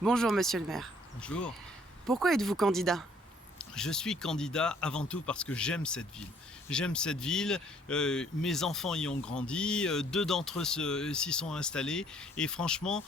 Bonjour monsieur le maire. Bonjour. Pourquoi êtes-vous candidat? Je suis candidat avant tout parce que j'aime cette ville. J'aime cette ville, mes enfants y ont grandi, 2 d'entre eux s'y sont installés et franchement,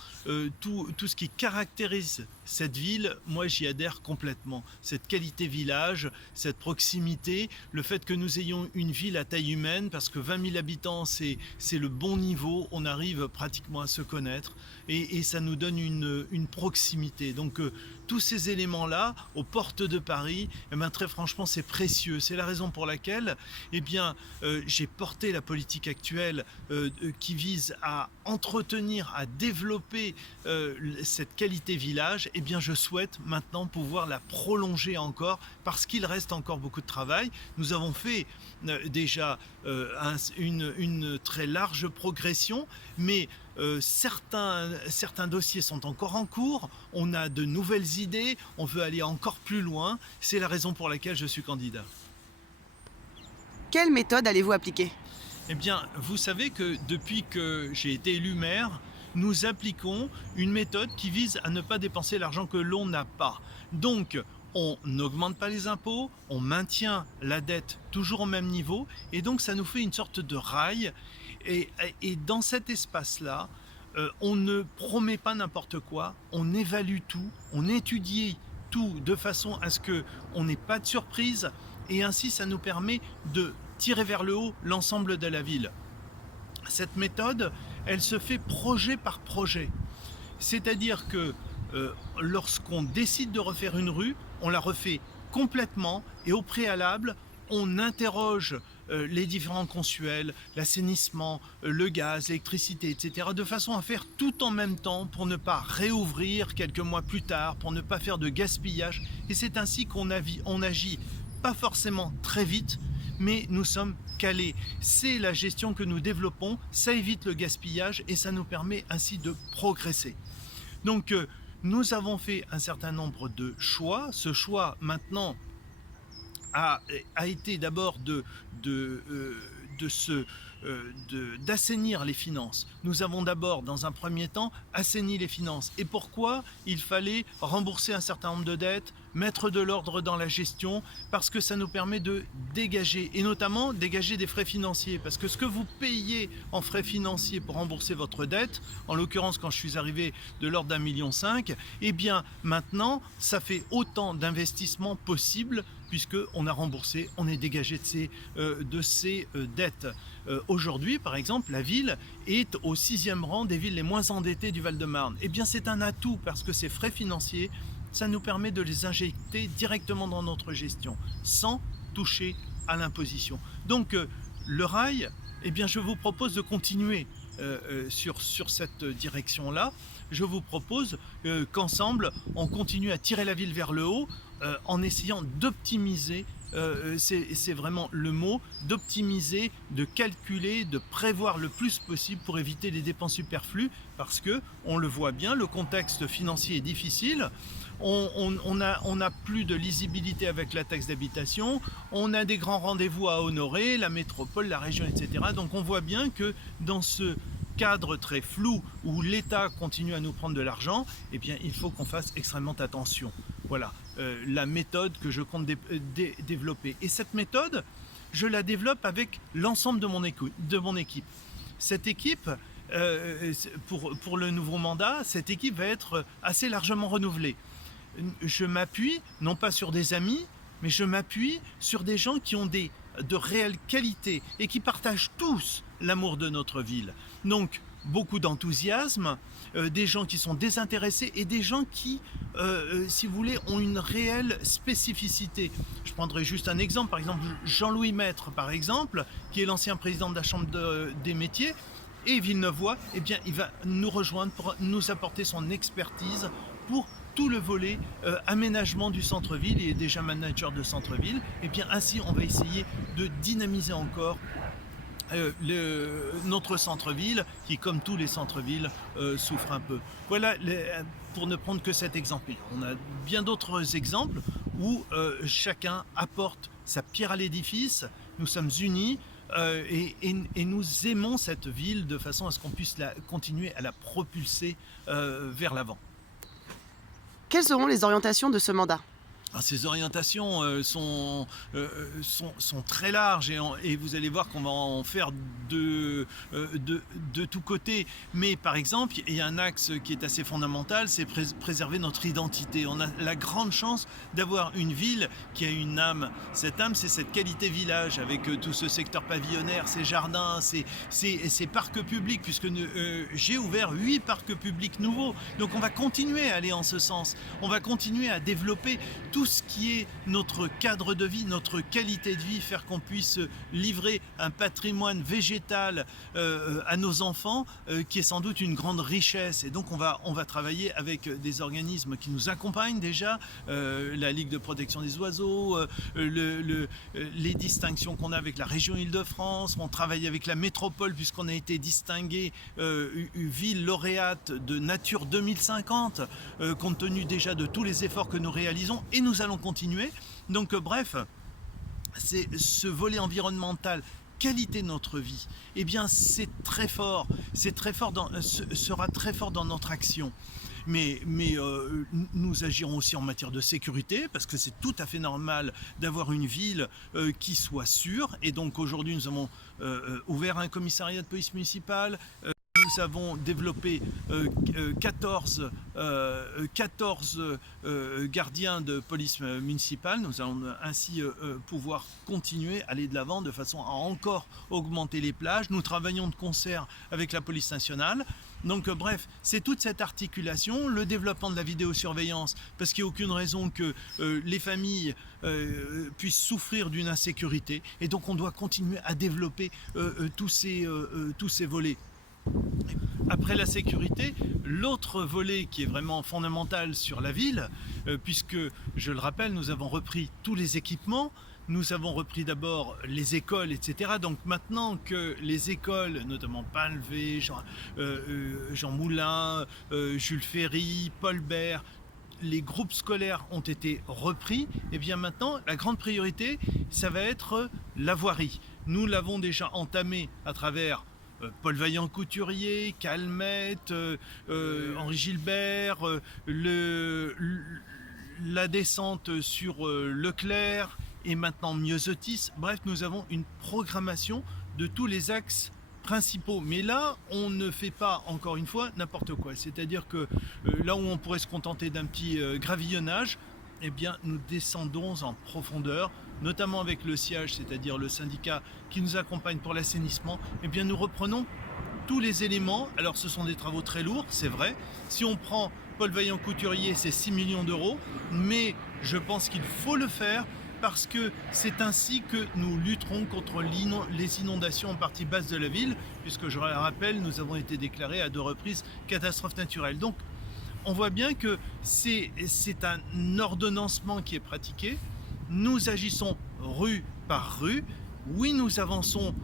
tout ce qui caractérise cette ville, moi j'y adhère complètement. Cette qualité village, cette proximité, le fait que nous ayons une ville à taille humaine parce que 20 000 habitants c'est le bon niveau, on arrive pratiquement à se connaître et ça nous donne une proximité. Donc tous ces éléments-là, aux portes de Paris, eh ben, très franchement, c'est précieux. C'est la raison pour laquelle eh bien, j'ai porté la politique actuelle qui vise à entretenir, à développer cette qualité village. Eh bien, je souhaite maintenant pouvoir la prolonger encore parce qu'il reste encore beaucoup de travail. Nous avons fait déjà une très large progression, mais certains dossiers sont encore en cours, on a de nouvelles idées, on veut aller encore plus loin, c'est la raison pour laquelle je suis candidat. Quelle méthode allez-vous appliquer? Eh bien, vous savez que depuis que j'ai été élu maire, nous appliquons une méthode qui vise à ne pas dépenser l'argent que l'on n'a pas. Donc, on n'augmente pas les impôts, on maintient la dette toujours au même niveau, et donc ça nous fait une sorte de rail. Et dans cet espace-là, on ne promet pas n'importe quoi, on évalue tout, on étudie tout de façon à ce qu'on n'ait pas de surprise, et ainsi ça nous permet de tirer vers le haut l'ensemble de la ville. Cette méthode, elle se fait projet par projet. C'est-à-dire que lorsqu'on décide de refaire une rue, on la refait complètement et au préalable, on interroge les différents consuels, l'assainissement, le gaz, l'électricité, etc., de façon à faire tout en même temps pour ne pas réouvrir quelques mois plus tard, pour ne pas faire de gaspillage. Et c'est ainsi qu'on agit pas forcément très vite, mais nous sommes calés. C'est la gestion que nous développons, ça évite le gaspillage et ça nous permet ainsi de progresser. Donc nous avons fait un certain nombre de choix. Ce choix maintenant a été d'abord d'assainir les finances. Nous avons d'abord, dans un premier temps, assaini les finances. Et pourquoi? Il fallait rembourser un certain nombre de dettes, mettre de l'ordre dans la gestion, parce que ça nous permet de dégager, et notamment dégager des frais financiers. Parce que ce que vous payez en frais financiers pour rembourser votre dette, en l'occurrence quand je suis arrivé de l'ordre d'1,5 million, eh bien maintenant, ça fait autant d'investissements possibles puisqu'on a remboursé, on est dégagé de ces dettes. Aujourd'hui, par exemple, la ville est au 6e rang des villes les moins endettées du Val-de-Marne. Eh bien, c'est un atout parce que ces frais financiers, ça nous permet de les injecter directement dans notre gestion, sans toucher à l'imposition. Donc, le rail, eh bien, je vous propose de continuer sur cette direction-là. Je vous propose qu'ensemble, on continue à tirer la ville vers le haut en essayant d'optimiser, c'est vraiment le mot, d'optimiser, de calculer, de prévoir le plus possible pour éviter les dépenses superflues parce que, on le voit bien, le contexte financier est difficile. On a plus de lisibilité avec la taxe d'habitation, on a des grands rendez-vous à honorer, la métropole, la région, etc. Donc on voit bien que dans ce cadre très flou où l'État continue à nous prendre de l'argent, eh bien il faut qu'on fasse extrêmement attention. Voilà la méthode que je compte développer. Et cette méthode, je la développe avec l'ensemble de mon équipe. Cette équipe, pour le nouveau mandat, cette équipe va être assez largement renouvelée. Je m'appuie non pas sur des amis, mais je m'appuie sur des gens qui ont de réelles qualités et qui partagent tous l'amour de notre ville. Donc, beaucoup d'enthousiasme, des gens qui sont désintéressés et des gens qui, si vous voulez, ont une réelle spécificité. Je prendrai juste un exemple, par exemple Jean-Louis Maître, par exemple, qui est l'ancien président de la Chambre des métiers, et Villeneuvois, eh bien, il va nous rejoindre pour nous apporter son expertise pour tout le volet aménagement du centre-ville. Il est déjà manager de centre-ville. Et bien ainsi, on va essayer de dynamiser encore notre centre-ville qui, comme tous les centres-villes, souffre un peu. Voilà, pour ne prendre que cet exemple. On a bien d'autres exemples où chacun apporte sa pierre à l'édifice. Nous sommes unis. Et nous aimons cette ville de façon à ce qu'on puisse continuer à la propulser vers l'avant. Quelles seront les orientations de ce mandat? Ces orientations sont très larges et vous allez voir qu'on va en faire de tous côtés. Mais par exemple, il y a un axe qui est assez fondamental, c'est préserver notre identité. On a la grande chance d'avoir une ville qui a une âme. Cette âme, c'est cette qualité village avec tout ce secteur pavillonnaire, ces jardins, ces parcs publics, puisque j'ai ouvert 8 parcs publics nouveaux. Donc on va continuer à aller en ce sens. On va continuer à développer tout ce qui est notre cadre de vie, notre qualité de vie, faire qu'on puisse livrer un patrimoine végétal à nos enfants qui est sans doute une grande richesse. Et donc on va travailler avec des organismes qui nous accompagnent déjà, la Ligue de protection des oiseaux, les distinctions qu'on a avec la région Île-de-France. On travaille avec la métropole puisqu'on a été distingué ville lauréate de Nature 2050 compte tenu déjà de tous les efforts que nous réalisons, et nous allons continuer. Donc bref, c'est ce volet environnemental, qualité de notre vie, eh bien c'est très fort sera très fort dans notre action. Mais nous agirons aussi en matière de sécurité, parce que c'est tout à fait normal d'avoir une ville qui soit sûre. Et donc aujourd'hui nous avons ouvert un commissariat de police municipale. Nous avons développé 14 gardiens de police municipale. Nous allons ainsi pouvoir continuer, aller de l'avant de façon à encore augmenter les plages. Nous travaillons de concert avec la police nationale. Donc bref, c'est toute cette articulation, le développement de la vidéosurveillance, parce qu'il n'y a aucune raison que les familles puissent souffrir d'une insécurité. Et donc on doit continuer à développer tous ces volets. Après la sécurité, l'autre volet qui est vraiment fondamental sur la ville, puisque, je le rappelle, nous avons repris tous les équipements, nous avons repris d'abord les écoles, etc. Donc maintenant que les écoles, notamment Painlevé, Jean Moulin, Jules Ferry, Paul Bert, les groupes scolaires ont été repris, et bien maintenant la grande priorité, ça va être la voirie. Nous l'avons déjà entamé à travers Paul Vaillant-Couturier, Calmette, Henri Gilbert, la descente sur Leclerc et maintenant Myosotis. Bref, nous avons une programmation de tous les axes principaux. Mais là, on ne fait pas, encore une fois, n'importe quoi. C'est-à-dire que là où on pourrait se contenter d'un petit gravillonnage, eh bien, nous descendons en profondeur, notamment avec le SIAG, c'est-à-dire le syndicat qui nous accompagne pour l'assainissement. Eh bien, nous reprenons tous les éléments. Alors, ce sont des travaux très lourds, c'est vrai. Si on prend Paul Vaillant-Couturier, c'est 6 millions d'euros, mais je pense qu'il faut le faire parce que c'est ainsi que nous lutterons contre les inondations en partie basse de la ville, puisque, je le rappelle, nous avons été déclarés à 2 reprises catastrophes naturelles. Donc, on voit bien que c'est un ordonnancement qui est pratiqué. Nous agissons rue par rue. Oui, nous avançons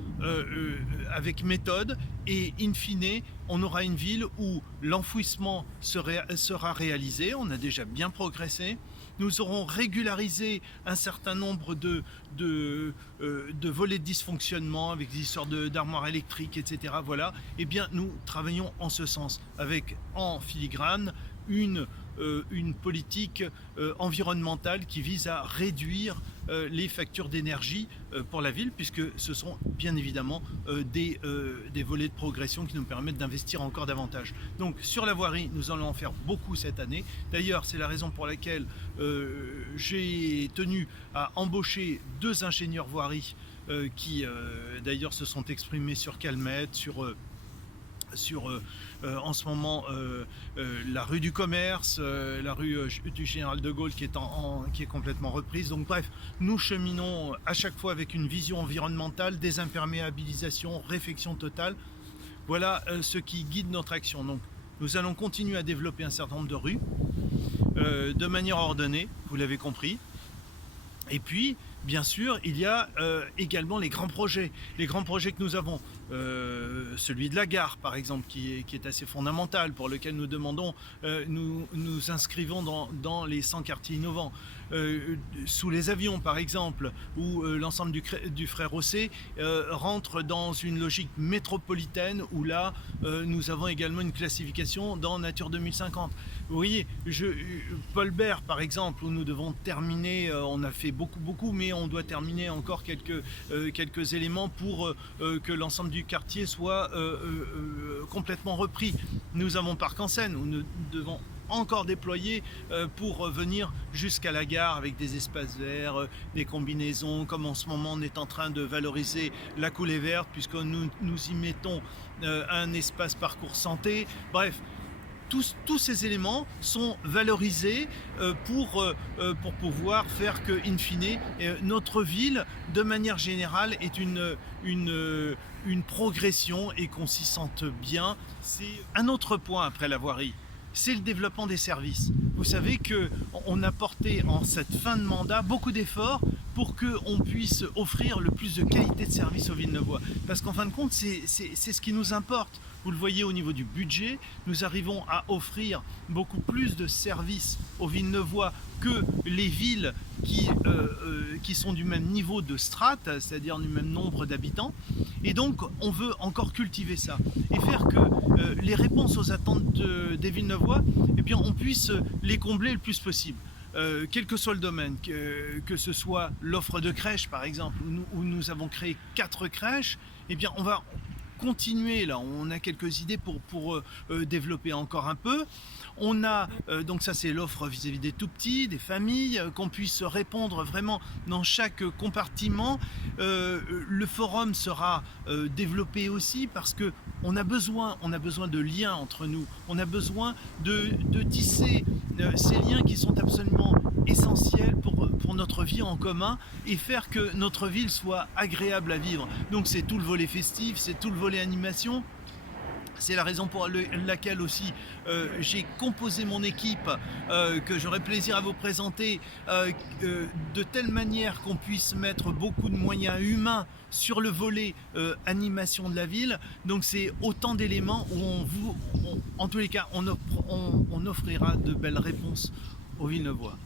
avec méthode et in fine, on aura une ville où l'enfouissement sera réalisé. On a déjà bien progressé. Nous aurons régularisé un certain nombre de volets de dysfonctionnement avec des histoires d'armoires électriques, etc. Voilà. Eh bien, nous travaillons en ce sens avec en filigrane une politique environnementale qui vise à réduire les factures d'énergie pour la ville, puisque ce sont bien évidemment des volets de progression qui nous permettent d'investir encore davantage. Donc sur la voirie, nous allons en faire beaucoup cette année. D'ailleurs, c'est la raison pour laquelle j'ai tenu à embaucher 2 ingénieurs voirie qui d'ailleurs se sont exprimés sur Calmette, sur en ce moment la rue du Commerce, la rue du Général de Gaulle qui est complètement reprise. Donc bref, nous cheminons à chaque fois avec une vision environnementale, désimperméabilisation, réfection totale. Voilà ce qui guide notre action. Donc nous allons continuer à développer un certain nombre de rues de manière ordonnée, vous l'avez compris. Et puis, bien sûr, il y a également les grands projets que nous avons. celui de la gare, par exemple, qui est assez fondamental, pour lequel nous demandons, nous inscrivons dans les 100 quartiers innovants. Sous les avions, par exemple, où l'ensemble du Frère Rossé rentre dans une logique métropolitaine, où là, nous avons également une classification dans Nature 2050. Vous voyez, Paul Bert, par exemple, où nous devons terminer, on a fait beaucoup, mais on doit terminer encore quelques éléments pour que l'ensemble du quartier soit complètement repris. Nous avons Parc en Seine, où nous devons encore déployer pour venir jusqu'à la gare avec des espaces verts, des combinaisons, comme en ce moment on est en train de valoriser la coulée verte, puisque nous y mettons un espace parcours santé. Bref, tous ces éléments sont valorisés pour pouvoir faire que, in fine, notre ville, de manière générale, est une progression et qu'on s'y sente bien. C'est un autre point après la voirie. C'est le développement des services. Vous savez qu'on a porté en cette fin de mandat beaucoup d'efforts pour qu'on puisse offrir le plus de qualité de service aux Villeneuvois. Parce qu'en fin de compte, c'est ce qui nous importe. Vous le voyez au niveau du budget, nous arrivons à offrir beaucoup plus de services aux Villeneuvois que les villes qui sont du même niveau de strate, c'est-à-dire du même nombre d'habitants. Et donc, on veut encore cultiver ça et faire que les réponses aux attentes des Villeneuvois, eh bien, on puisse les combler le plus possible. Quel que soit le domaine, que ce soit l'offre de crèches, par exemple, où nous avons créé 4 crèches, eh bien, on va continuer là, on a quelques idées pour développer encore un peu. On a, donc ça c'est l'offre vis-à-vis des tout petits, des familles, qu'on puisse répondre vraiment dans chaque compartiment. Le forum sera développé aussi parce que on a besoin de liens entre nous, on a besoin de tisser ces liens qui sont absolument essentiels pour notre vie en commun et faire que notre ville soit agréable à vivre. Donc c'est tout le volet festif, c'est tout le volet animation. C'est la raison pour laquelle aussi j'ai composé mon équipe que j'aurai plaisir à vous présenter de telle manière qu'on puisse mettre beaucoup de moyens humains sur le volet animation de la ville. Donc c'est autant d'éléments où en tous les cas on offrira de belles réponses aux Villeneuvois.